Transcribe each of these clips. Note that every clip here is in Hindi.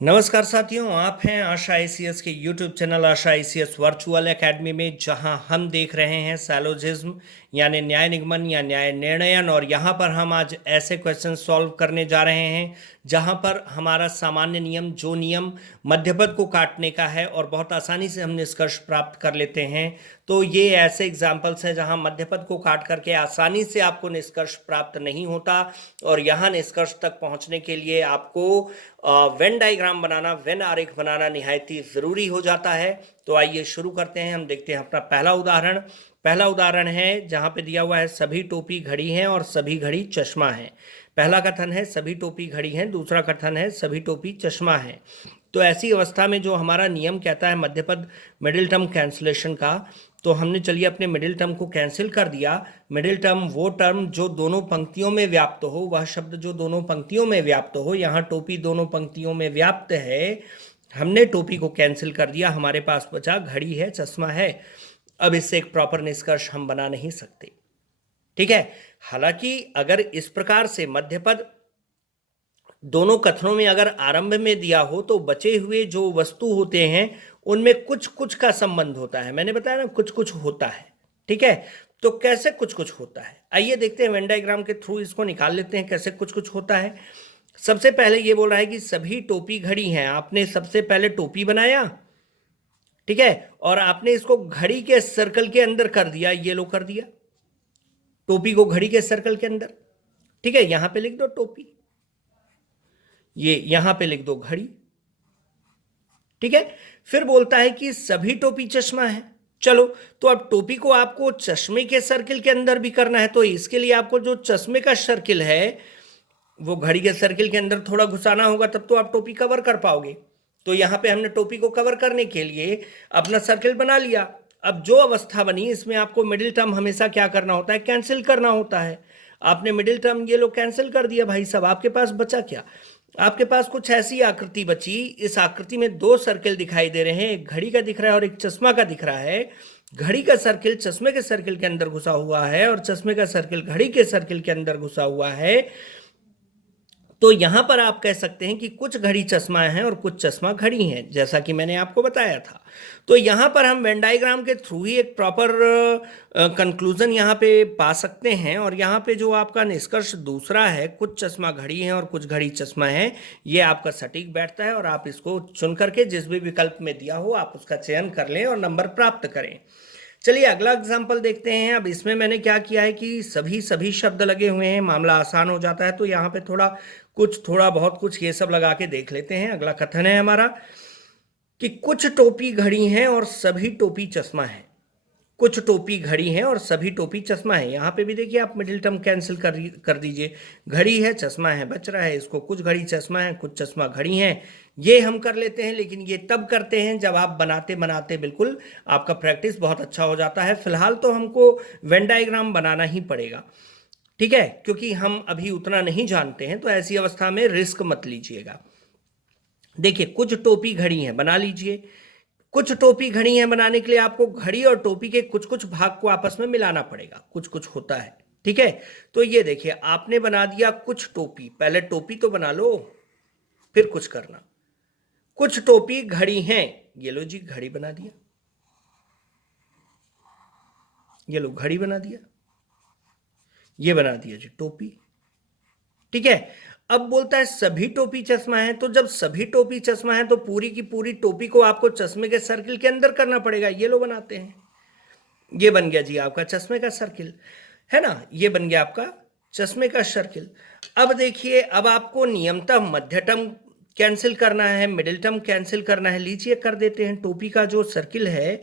नमस्कार साथियों, आप हैं आशा आईसीएस के यूट्यूब चैनल आशा आईसीएस वर्चुअल एकेडमी में, जहां हम देख रहे हैं सैलोजिज्म यानी न्याय निगमन या न्याय निर्णयन। और यहां पर हम आज ऐसे क्वेश्चन सॉल्व करने जा रहे हैं जहां पर हमारा सामान्य नियम, जो नियम मध्यपद को काटने का है, और बहुत आसानी से हम निष्कर्ष प्राप्त कर लेते हैं। तो ये ऐसे एग्जाम्पल्स हैं जहां मध्यपद को काट करके आसानी से आपको निष्कर्ष प्राप्त नहीं होता, और यहाँ निष्कर्ष तक पहुंचने के लिए आपको वेन डायग्राम बनाना, वेन आरेख बनाना निहायत ही ज़रूरी हो जाता है। तो आइए शुरू करते हैं। हम देखते हैं अपना पहला उदाहरण है जहाँ पे दिया हुआ है सभी टोपी घड़ी हैं और सभी घड़ी चश्मा है। पहला कथन है सभी टोपी घड़ी हैं, दूसरा कथन है सभी टोपी चश्मा है। तो ऐसी अवस्था में जो हमारा नियम कहता है मध्यपद मिडिल टर्म कैंसलेशन का, तो हमने चलिए अपने मिडिल टर्म को कैंसिल कर दिया। मिडिल टर्म वो टर्म जो दोनों पंक्तियों में व्याप्त हो, वह शब्द जो दोनों पंक्तियों में व्याप्त हो। यहाँ टोपी दोनों पंक्तियों में व्याप्त है, हमने टोपी को कैंसिल कर दिया, हमारे पास बचा घड़ी है, चश्मा है। अब इससे एक प्रॉपर निष्कर्ष हम बना नहीं सकते, ठीक है। हालांकि अगर इस प्रकार से मध्यपद दोनों कथनों में अगर आरंभ में दिया हो तो बचे हुए जो वस्तु होते हैं उनमें कुछ कुछ का संबंध होता है। मैंने बताया ना, कुछ कुछ होता है, ठीक है। तो कैसे कुछ कुछ होता है, आइए देखते हैं। वेन डायग्राम के थ्रू इसको निकाल लेते हैं कैसे कुछ कुछ होता है। सबसे पहले ये बोल रहा है कि सभी टोपी घड़ी हैं। आपने सबसे पहले टोपी बनाया, ठीक है, और आपने इसको घड़ी के सर्कल के अंदर कर दिया, ये लो कर दिया टोपी को घड़ी के सर्कल के अंदर, ठीक है। यहां पे लिख दो टोपी, ये यहां पे लिख दो घड़ी, ठीक है। फिर बोलता है कि सभी टोपी चश्मा है। चलो, तो अब टोपी को आपको चश्मे के सर्किल के अंदर भी करना है, तो इसके लिए आपको जो चश्मे का सर्किल है वो घड़ी के सर्किल के अंदर थोड़ा घुसाना होगा, तब तो आप टोपी कवर कर पाओगे। तो यहां पे हमने टोपी को कवर करने के लिए अपना सर्किल बना लिया। अब जो अवस्था बनी, इसमें आपको मिडिल टर्म हमेशा क्या करना होता है, कैंसिल करना होता है। आपने मिडिल टर्म ये लोग कैंसिल कर दिया भाई साहब, आपके पास बचा क्या, आपके पास कुछ ऐसी आकृति बची। इस आकृति में दो सर्किल दिखाई दे रहे हैं, एक घड़ी का दिख रहा है और एक चश्मा का दिख रहा है। घड़ी का सर्किल चश्मे के सर्किल के अंदर घुसा हुआ है और चश्मे का सर्किल घड़ी के सर्किल के अंदर घुसा हुआ है। तो यहां पर आप कह सकते हैं कि कुछ घड़ी चश्मा हैं और कुछ चश्मा घड़ी हैं, जैसा कि मैंने आपको बताया था। तो यहां पर हम वेन डायग्राम के थ्रू ही एक प्रॉपर कंक्लूजन यहां पे पा सकते हैं। और यहां पे जो आपका निष्कर्ष दूसरा है, कुछ चश्मा घड़ी हैं और कुछ घड़ी चश्मा है, ये आपका सटीक बैठता है। और आप इसको चुन करके जिस भी विकल्प में दिया हो आप उसका चयन कर लें और नंबर प्राप्त करें। चलिए अगला एग्जाम्पल देखते हैं। अब इसमें मैंने क्या किया है कि सभी सभी शब्द लगे हुए हैं, मामला आसान हो जाता है। तो यहाँ पे थोड़ा बहुत कुछ ये सब लगा के देख लेते हैं। अगला कथन है हमारा कि कुछ टोपी घड़ी हैं और सभी टोपी चश्मा है। कुछ टोपी घड़ी हैं और सभी टोपी चश्मा है। यहाँ पे भी देखिए आप मिडिल टर्म कैंसिल कर दीजिए, घड़ी है चश्मा है, बच रहा है इसको कुछ घड़ी चश्मा है कुछ चश्मा घड़ी है। ये हम कर लेते हैं, लेकिन ये तब करते हैं जब आप बनाते बनाते बिल्कुल आपका प्रैक्टिस बहुत अच्छा हो जाता है। फिलहाल तो हमको वेन डायग्राम बनाना ही पड़ेगा, ठीक है, क्योंकि हम अभी उतना नहीं जानते हैं। तो ऐसी अवस्था में रिस्क मत लीजिएगा। देखिए कुछ टोपी घड़ी हैं, बना लीजिए। कुछ टोपी घड़ी हैं बनाने के लिए आपको घड़ी और टोपी के कुछ कुछ भाग को आपस में मिलाना पड़ेगा, कुछ कुछ होता है, ठीक है। तो ये देखिए आपने बना दिया कुछ टोपी, पहले टोपी तो बना लो फिर कुछ करना। कुछ टोपी घड़ी हैं, ये लो जी घड़ी बना दिया, ये लो घड़ी बना दिया, ये बना दिया जी टोपी, ठीक है। अब बोलता है सभी टोपी चश्मा है। तो जब सभी टोपी चश्मा है तो पूरी की पूरी टोपी को आपको चश्मे के सर्किल के अंदर करना पड़ेगा। ये लो बनाते हैं, ये बन गया जी आपका चश्मे का सर्किल, है ना, ये बन गया आपका चश्मे का सर्किल। अब देखिए, अब आपको नियमतः मध्य टर्म कैंसिल करना है, मिडिल टर्म कैंसिल करना है। लीजिए कर देते हैं। टोपी का जो सर्किल है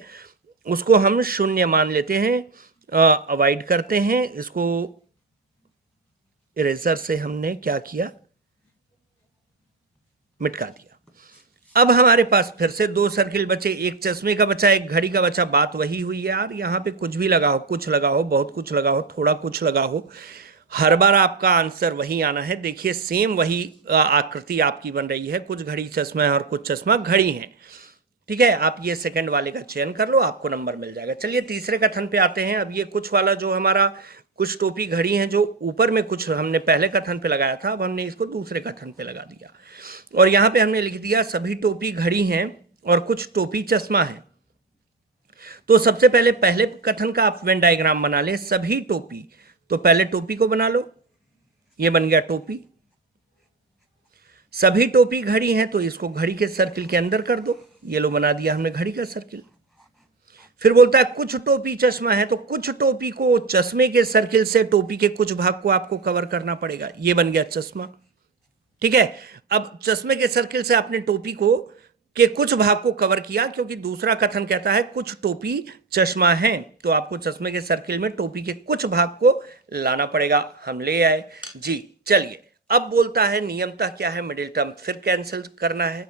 उसको हम शून्य मान लेते हैं, अवॉइड करते हैं इसको। इरेजर से हमने क्या किया, मिटका दिया। अब हमारे पास फिर से दो सर्किल बचे, एक चश्मे का बचा एक घड़ी का बचा। बात वही हुई यार, यहाँ पे कुछ भी लगाओ, कुछ लगाओ, बहुत कुछ लगाओ, थोड़ा कुछ लगाओ, हर बार आपका आंसर वही आना है। देखिए सेम वही आकृति आपकी बन रही है, कुछ घड़ी चश्मा है और कुछ चश्मा घड़ी है, ठीक है। आप ये सेकंड वाले का चयन कर लो, आपको नंबर मिल जाएगा। चलिए तीसरे कथन पे आते हैं। अब ये कुछ वाला जो हमारा कुछ टोपी घड़ी हैं जो ऊपर में कुछ हमने पहले कथन पे लगाया था, अब हमने इसको दूसरे कथन पे लगा दिया। और यहाँ पे हमने लिख दिया सभी टोपी घड़ी हैं और कुछ टोपी चश्मा है। तो सबसे पहले कथन का आप वेन डायग्राम बना ले, सभी टोपी, तो पहले टोपी को बना लो, ये बन गया टोपी। सभी टोपी घड़ी हैं तो इसको घड़ी के सर्किल के अंदर कर दो, ये लो बना दिया हमने घड़ी का सर्किल। फिर बोलता है कुछ टोपी चश्मा है, तो कुछ टोपी को चश्मे के सर्किल से टोपी के कुछ भाग को आपको कवर करना पड़ेगा, ये बन गया चश्मा। ठीक है, अब चश्मे के सर्किल से आपने टोपी को के कुछ भाग को कवर किया, क्योंकि दूसरा कथन कहता है कुछ टोपी चश्मा है, तो आपको चश्मे के सर्किल में टोपी के कुछ भाग को लाना पड़ेगा, हम ले आए जी। चलिए, अब बोलता है नियमतः क्या है, मिडिल टर्म फिर कैंसिल करना है।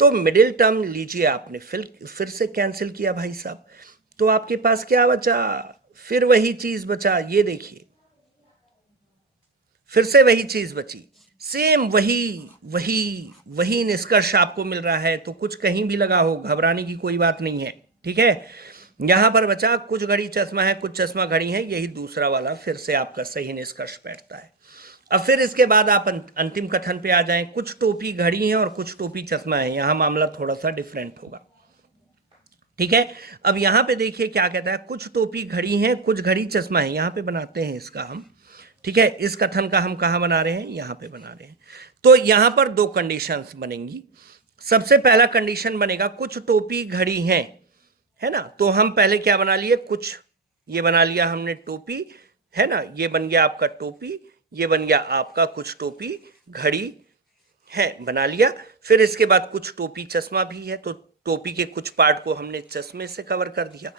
तो मिडिल टर्म लीजिए आपने, फिर से कैंसिल किया भाई साहब, तो आपके पास क्या बचा, फिर वही चीज बचा, ये देखिए फिर से वही चीज बची, सेम वही निष्कर्ष आपको मिल रहा है। तो कुछ कहीं भी लगा हो, घबराने की कोई बात नहीं है। ठीक है, यहां पर बचा कुछ घड़ी चश्मा है, कुछ चश्मा घड़ी है, यही दूसरा वाला फिर से आपका सही निष्कर्ष बैठता है। अब फिर इसके बाद आप अंतिम कथन पे आ जाएं, कुछ टोपी घड़ी है और कुछ टोपी चश्मा है, यहां मामला थोड़ा सा डिफरेंट होगा। ठीक है, अब यहां पे देखिए क्या कहता है, कुछ टोपी घड़ी है, कुछ घड़ी चश्मा है, यहां पे बनाते हैं इसका हम। ठीक है, इस कथन का हम कहां बना रहे हैं, यहां पे बना रहे हैं। तो यहां पर दो कंडीशंस बनेंगी। सबसे पहला कंडीशन बनेगा कुछ टोपी घड़ी है ना, तो हम पहले क्या बना लिए, कुछ, ये बना लिया हमने टोपी, है ना, ये बन गया आपका टोपी, ये बन गया आपका कुछ टोपी घड़ी है, बना लिया। फिर इसके बाद कुछ टोपी चश्मा भी है, तो टोपी के कुछ पार्ट को हमने चश्मे से कवर कर दिया।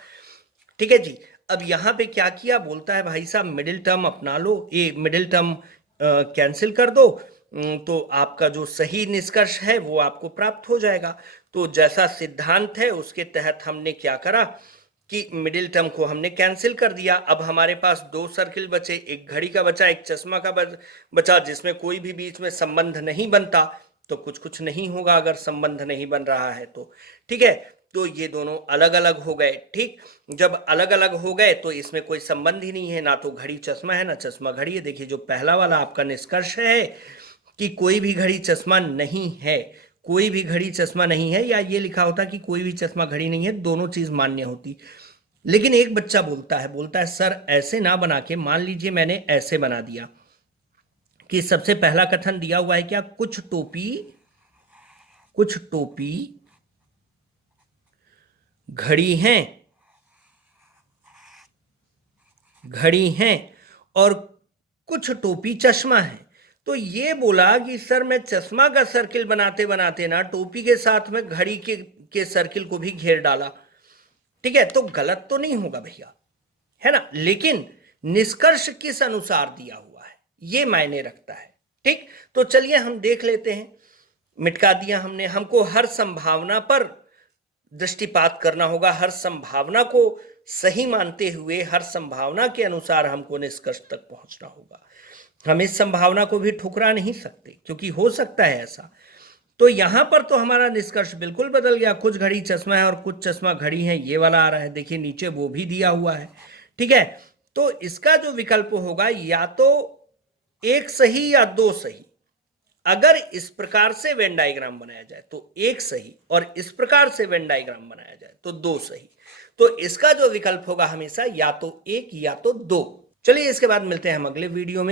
ठीक है जी, अब यहां पे क्या किया, बोलता है भाई साहब मिडिल टर्म अपना लो, ये मिडिल टर्म कैंसिल कर दो, तो आपका जो सही निष्कर्ष है वो आपको प्राप्त हो जाएगा। तो जैसा सिद्धांत है उसके तहत हमने क्या करा कि मिडिल टर्म को हमने कैंसिल कर दिया। अब हमारे पास दो सर्किल बचे, एक घड़ी का बचा, एक चश्मा का बचा, जिसमें कोई भी बीच में संबंध नहीं बनता, तो कुछ नहीं होगा अगर संबंध नहीं बन रहा है तो। ठीक है, तो ये दोनों अलग अलग हो गए। ठीक, जब अलग अलग हो गए तो इसमें कोई संबंध ही नहीं है, ना तो घड़ी चश्मा है ना चश्मा घड़ी है। देखिए जो पहला वाला आपका निष्कर्ष है कि कोई भी घड़ी चश्मा नहीं है, कोई भी घड़ी चश्मा नहीं है, या ये लिखा होता कि कोई भी चश्मा घड़ी नहीं है, दोनों चीज मान्य होती। लेकिन एक बच्चा बोलता है सर ऐसे ना बना के, मान लीजिए मैंने ऐसे बना दिया कि सबसे पहला कथन दिया हुआ है क्या, कुछ टोपी घड़ी हैं और कुछ टोपी चश्मा है। तो ये बोला कि सर मैं चश्मा का सर्किल बनाते बनाते ना टोपी के साथ में घड़ी के सर्किल को भी घेर डाला। ठीक है, तो गलत तो नहीं होगा भैया, है ना, लेकिन निष्कर्ष किस अनुसार दिया हुआ है ये मायने रखता है। ठीक, तो चलिए हम देख लेते हैं। मिटका दिया हमने, हमको हर संभावना पर दृष्टिपात करना होगा, हर संभावना को सही मानते हुए हर संभावना के अनुसार हमको निष्कर्ष तक पहुंचना होगा। हम इस संभावना को भी ठुकरा नहीं सकते क्योंकि हो सकता है ऐसा। तो यहां पर तो हमारा निष्कर्ष बिल्कुल बदल गया, कुछ घड़ी चश्मा है और कुछ चश्मा घड़ी है, ये वाला आ रहा है। देखिए नीचे वो भी दिया हुआ है। ठीक है, तो इसका जो विकल्प होगा या तो एक सही या दो सही। अगर इस प्रकार से वेन डायग्राम बनाया जाए तो एक सही, और इस प्रकार से वेन डायग्राम बनाया जाए तो दो सही। तो इसका जो विकल्प होगा हमेशा या तो एक या तो दो। चलिए इसके बाद मिलते हैं हम अगले वीडियो में।